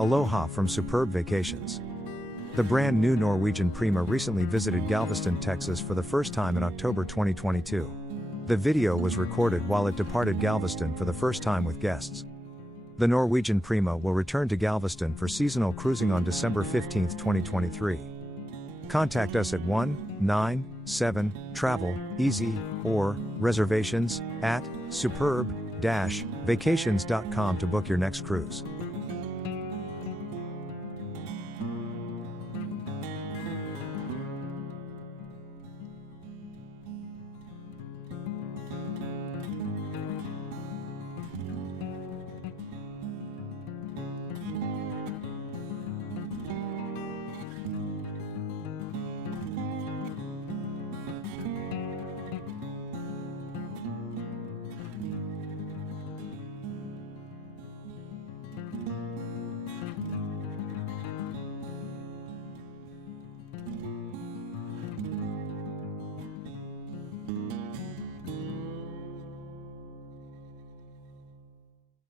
Aloha from Superb Vacations. The brand new Norwegian Prima recently visited Galveston, Texas for the first time in October 2022. The video was recorded while it departed Galveston for the first time with guests. The Norwegian Prima will return to Galveston for seasonal cruising on December 15, 2023. Contact us at 197-TRAVEL-EASY or reservations at superb-vacations.com to book your next cruise.